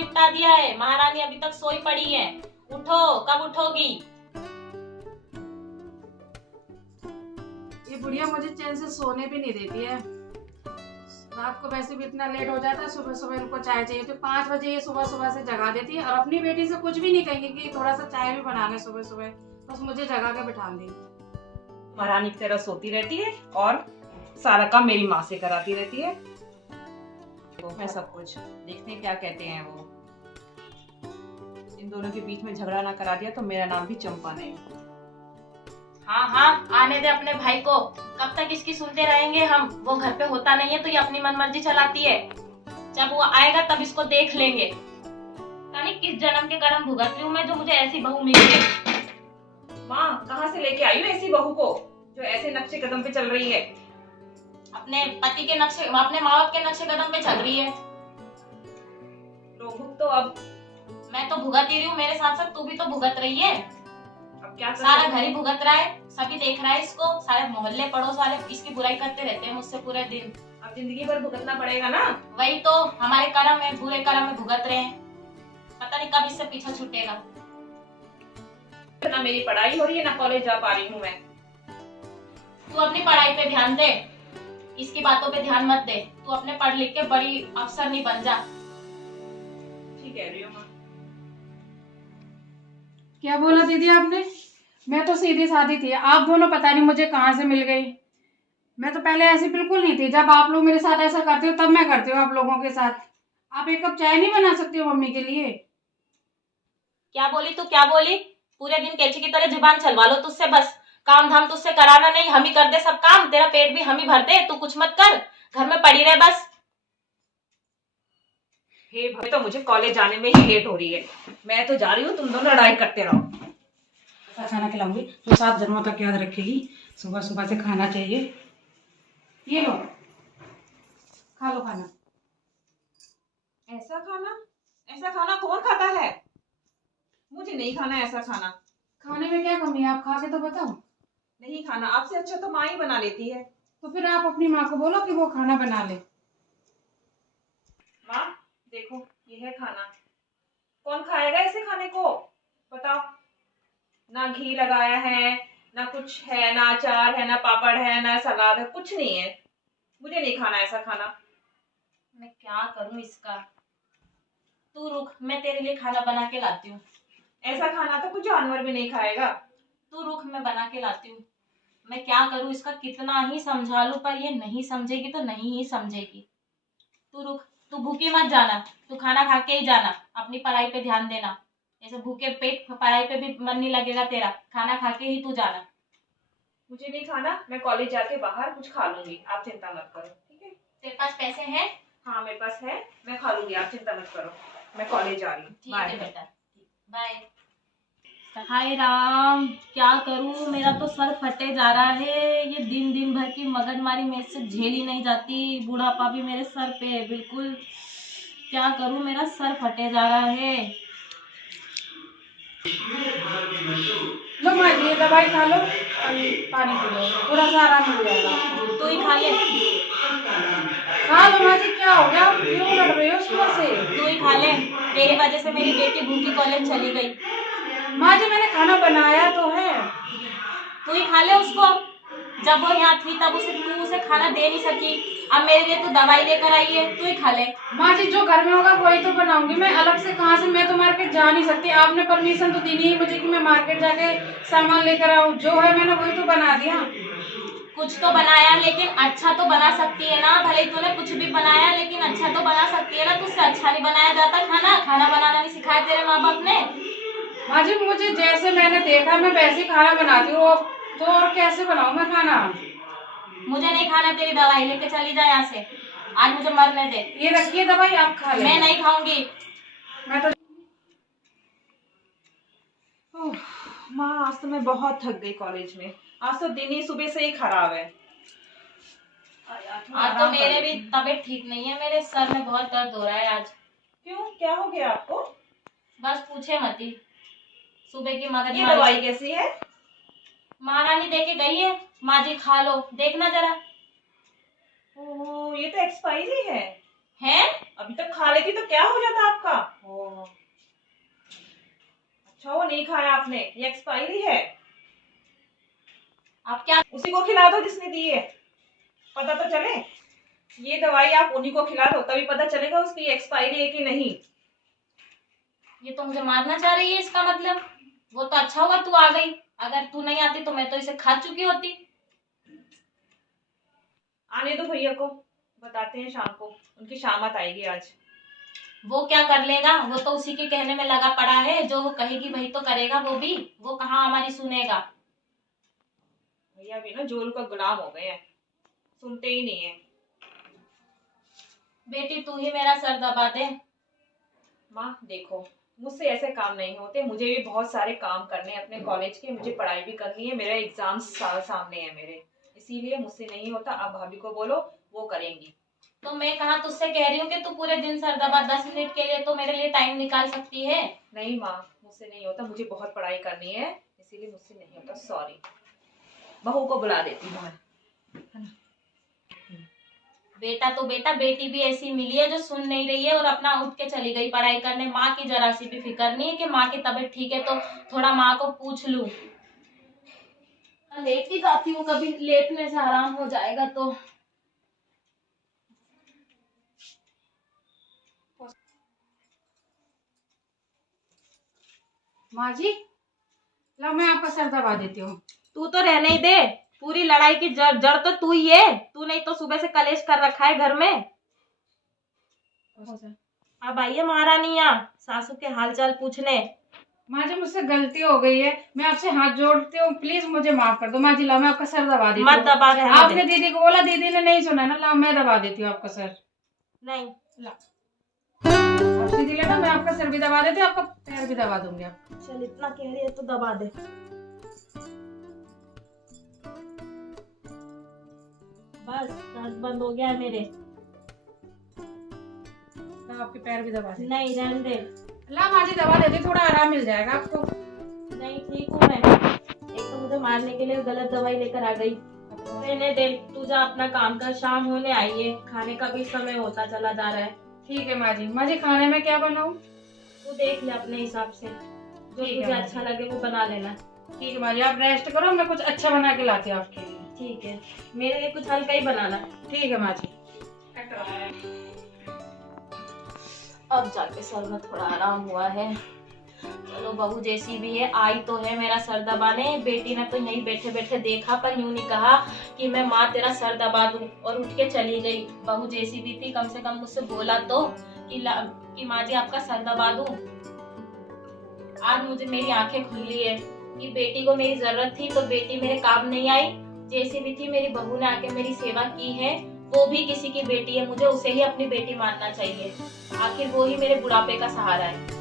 निपटा दिया है। महारानी अभी तक सोई पड़ी है। उठो, कब उठोगी? ये बुढ़िया मुझे चैन से सोने भी नहीं देती है। रात को वैसे भी इतना लेट हो जाता है, सुबह सुबह इनको चाय चाहिए तो 5 बजे ये सुबह सुबह से जगा देती है। और अपनी बेटी से कुछ भी नहीं कहेंगे कि थोड़ा सा चाय भी बना ले सुबह सुबह, बस मुझे जगा के बिठा देंगे। महारानी की तरह सोती रहती है और सारा काम मेरी माँ से कराती रहती है। वो है सब कुछ। देखते हैं क्या कहते हैं वो। इन दोनों के बीच में झगड़ा ना करा दिया तो मेरा नाम भी चंपा नहीं। हाँ हाँ, आने दे अपने भाई को। कब तक इसकी सुनते रहेंगे हम? वो घर पे होता नहीं है तो ये अपनी मनमर्जी चलाती है। जब वो आएगा तब इसको देख लेंगे। पता नहीं किस जन्म के कर्म भुगत रही हूँ मैं जो मुझे ऐसी बहू मिली है। माँ कहाँ से लेके आई हो ऐसी बहू को जो ऐसे नक्शे कदम पे चल रही है? अपने पति के नक्शे, अपने माँ बाप के नक्शे कदम पे चल रही है। तो भुग तो अब मैं तो भुगत ही रही हूँ, मेरे साथ साथ तू भी तो भुगत रही है। अब क्या कर सारा सकते घर ही भुगत रहा है, सभी देख रहा है इसको, सारे मोहल्ले पड़ोस वाले इसकी बुराई करते रहते हैं मुझसे पूरे दिन। हैं? अब जिंदगी भर भुगतना पड़ेगा ना। वही तो, हमारे कर्म है, बुरे कर्म में भुगत रहे हैं। पता नहीं कब इससे पीछा छूटेगा। ना मेरी पढ़ाई हो रही है ना कॉलेज जा पा रही हूँ मैं। तू अपनी पढ़ाई पे ध्यान दे, इसकी बातों पे ध्यान मत दे। तू अपने पढ़ लिख के बड़ी अफसर नहीं बन जा। ठीक कह रही हो माँ। क्या बोला दीदी आपने? मैं तो सीधी सादी थी, आप दोनों पता नहीं मुझे कहाँ से मिल गई। मैं तो पहले ऐसी बिल्कुल नहीं थी। जब आप लोग मेरे साथ ऐसा करते हो तब मैं करती हूँ आप लोगों के साथ। आप एक कप चाय नहीं बना सकती हो मम्मी के लिए? क्या बोली तू, क्या बोली? पूरे दिन कैची की तरह जुबान चलवा लो तुझसे बस। काम धाम तुझसे कराना नहीं, हम ही कर दे सब काम। तेरा पेट भी हम ही भर दे, तू कुछ मत कर, घर में पड़ी रहे बस। हे भाई, तो मुझे कॉलेज जाने में ही लेट हो रही है। मैं तो जा रही हूँ, तुम दोनों लड़ाई करते रहो। ऐसा खाना खिलाऊंगी तो 7 जन्मों तक याद रखेगी। सुबह सुबह से खाना चाहिए। ये लो, खा लो खाना। ऐसा खाना कौन खाता है? मुझे नहीं खाना ऐसा खाना। खाने में क्या कमी है? आप खा के तो बताओ। नहीं खाना। आपसे अच्छा तो माँ ही बना लेती है। तो फिर आप अपनी माँ को बोलो कि वो खाना बना ले। माँ देखो, ये है खाना। कौन खाएगा ऐसे खाने को? बताओ। ना घी लगाया है, ना कुछ है, ना अचार है, ना पापड़ है, ना सलाद है, कुछ नहीं है। मुझे नहीं खाना ऐसा खाना। मैं क्या करूं इसका? तू रुक, मैं तेरे लिए खाना बना के लाती हूँ। ऐसा खाना तो कुछ जानवर भी नहीं खाएगा। तू रुक, मैं बना के लाती हूँ। मैं क्या करूं इसका, कितना ही समझा लूं पर ये नहीं समझेगी तो नहीं ही समझेगी। तू रुक, तू भूखी मत जाना, तू खाना खा के ही जाना। अपनी पढ़ाई पे ध्यान देना। ऐसे भूखे पेट पढ़ाई पे भी मन नहीं लगेगा तेरा। खाना खा के ही तू जाना। मुझे नहीं खाना। मैं कॉलेज जाके बाहर कुछ खा लूंगी, आप चिंता मत करो। ठीक है? तेरे पास पैसे हैं? हाँ मेरे पास है, मैं खा लूंगी, आप चिंता मत करो। मैं कॉलेज जा रही हूँ। ठीक है बेटा, बाय। हाय राम, क्या करूं, मेरा तो सर फटे जा रहा है। ये दिन दिन भर की मगजमारी मेरे से झेली नहीं जाती। बुढ़ापा भी मेरे सर पे है बिल्कुल। क्या करूं, मेरा सर फटे जा रहा है। लो माँ, ये दवाई खा लो, पानी पी लो, थोड़ा सा आराम मिल जाएगा। तू ही खा ले। खा लो माँ जी, क्या हो गया? आप क्यों लड़ रहे हो सुबह से? तू ही खा ले। तेरी वजह से मेरी बेटी भूखी कॉलेज चली गई। माँ जी मैंने खाना बनाया तो है। तू ही खा ले उसको। जब वो यहाँ थी तब तू उसे खाना दे नहीं सकी। अब मेरे लिए तू दवाई लेकर आई है, तू ही खा ले। माँ जी जो घर में होगा वही तो बनाऊंगी। मैं अलग से कहाँ से? मैं तो मार्केट जा नहीं सकती। आपने परमिशन तो दी नहीं मुझे कि मैं मार्केट जाके सामान लेकर आऊँ। जो है मैंने वही तो बना दिया। कुछ तो बनाया, लेकिन अच्छा तो बना सकती है ना। भले ही तूने कुछ भी बनाया लेकिन अच्छा तो बना सकती है ना। तुझसे अच्छा नहीं बनाया जाता खाना? खाना बनाना नहीं सिखाया तेरे माँ बाप ने? माँ जी मुझे जैसे मैंने देखा मैं वैसे ही खाना बनाती हूँ। तो और कैसे बनाऊँ मैं खाना? मुझे नहीं खाना, तेरी दवाई लेके चली जा यहाँ से। आज मुझे मरने दे। ये रखिए दवाई, आप खा लें। मैं नहीं खाऊंगी। मैं तो माँ आज तो मैं बहुत थक गई कॉलेज में। आज तो दिन ही सुबह से ही खराब है। आज तो मेरे भी तबीयत ठीक नहीं है, मेरे सर में बहुत दर्द हो रहा है आज। क्यों, क्या हो गया आपको? बस पूछे मत ही। सुबह की ये मगजमारी। दवाई कैसी है? महारानी दे के गई है। माँ जी खा लो, देखना जरा। ओह ये तो एक्सपायरी है। हैं? अभी तक खा लेती तो क्या हो जाता आपका? ओ, अच्छा वो नहीं खाया आपने, ये एक्सपायरी है। आप क्या? उसी को खिला दो जिसने दी है, पता तो चले। ये दवाई आप उन्हीं को खिला दो, तभी पता चलेगा उसकी एक्सपायरी है कि नहीं। ये तो मुझे मारना चाह रही है इसका मतलब। वो तो अच्छा हुआ तू आ गई, अगर तू नहीं आती तो मैं तो इसे खा चुकी होती। आने दो भैया को, बताते हैं शाम को, उनकी शामत आएगी आज। वो क्या कर लेगा, वो तो उसी के कहने में लगा पड़ा है, जो वो कहेगी वही तो करेगा वो भी। वो कहाँ हमारी सुनेगा। भैया भी ना जोरू का गुलाम हो गए हैं, सुनते ही नहीं है। बेटी तू ही मेरा सर दबा दे। माँ देखो, मुझसे ऐसे काम नहीं होते, मुझे भी बहुत सारे काम करने हैं अपने कॉलेज के, मुझे पढ़ाई भी करनी है, मेरे एग्जाम्स सामने है मेरे, इसीलिए मुझसे नहीं होता। आप भाभी को बोलो, वो करेंगी। तो मैं कहाँ तुझसे कह रही हूँ कि तू पूरे दिन सर दबा, 10 मिनट के लिए तो मेरे लिए टाइम निकाल सकती है। नहीं माँ, मुझसे नहीं होता, मुझे बहुत पढ़ाई करनी है, इसीलिए मुझसे नहीं होता, सॉरी। बहू को बुला देती हूँ मैं। बेटा तो बेटा, बेटी भी ऐसी मिली है जो सुन नहीं रही है और अपना उठ के चली गई पढ़ाई करने। माँ की जरा सी भी फिक्र नहीं है कि माँ की तबीयत ठीक है तो थोड़ा माँ को पूछ लूं। लेट ही जाती हूँ, कभी लेटने से आराम हो जाएगा तो। माँ जी, लो मैं आपका सर दबा देती हूँ। तू तो रहने ही दे, पूरी लड़ाई की जड़ तो तू ही है। तू नहीं तो सुबह से कलेश कर रखा है घर में। अब आइए महारानी यहाँ सासू के हालचाल पूछने। माँ जी मुझसे गलती हो गई है, मैं आपसे हाथ जोड़ती हूँ, प्लीज मुझे माफ कर दो। माँ जी ला मैं आपका सर दबा देती हूँ। मत दबा, रहने आपने दे। दीदी को बोला, दीदी ने नहीं सुना ना, ला मैं दबा देती हूँ आपका सर। नहीं, ला आप सीधी लेना, मैं आपका सर भी दबा देती हूँ, आपका पैर भी दबा दूंगी। आप चल इतना कह रही है तो दबा दे। बस दर्द बंद हो गया मेरे। ला आपके पैर भी दबा देती नहीं रहने दे। हूँ। ला माँ जी दबा देती, थोड़ा आराम मिल जाएगा आपको। नहीं ठीक हूँ मैं। एक तो मुझे मारने के लिए गलत दवाई लेकर आ गई। रहने दे, तू जा अपना काम कर, शाम होने आई है, खाने का भी समय होता चला जा रहा है। ठीक है माँ जी। माँ जी खाने में क्या बनाऊँ? तू देख ले अपने हिसाब से, जो ठीक है तुझे माँ अच्छा जी। लगे वो बना लेना। ठीक है माँ जी, आप रेस्ट करो, मैं कुछ अच्छा बना के लाती हूँ आपके लिए। ठीक है, मेरे लिए कुछ हल्का ही बनाना। ठीक है माँ जी। अब जाके सर में थोड़ा आराम हुआ है। चलो बहू जैसी भी है आई तो है मेरा सर दबाने। बेटी ने तो यहीं बैठे बैठे देखा पर यूं नहीं कहा कि मैं माँ तेरा सर दबा दूं, और उठ के चली गई। बहू जैसी भी थी, कम से कम मुझसे बोला तो कि माँ जी आपका सर दबा दूं। आज मुझे मेरी आंखें खुली है कि बेटी को मेरी जरूरत थी तो बेटी मेरे काम नहीं आई। जैसी भी थी मेरी बहू ने आके मेरी सेवा की है। वो भी किसी की बेटी है, मुझे उसे ही अपनी बेटी मानना चाहिए। आखिर वो ही मेरे बुढ़ापे का सहारा है।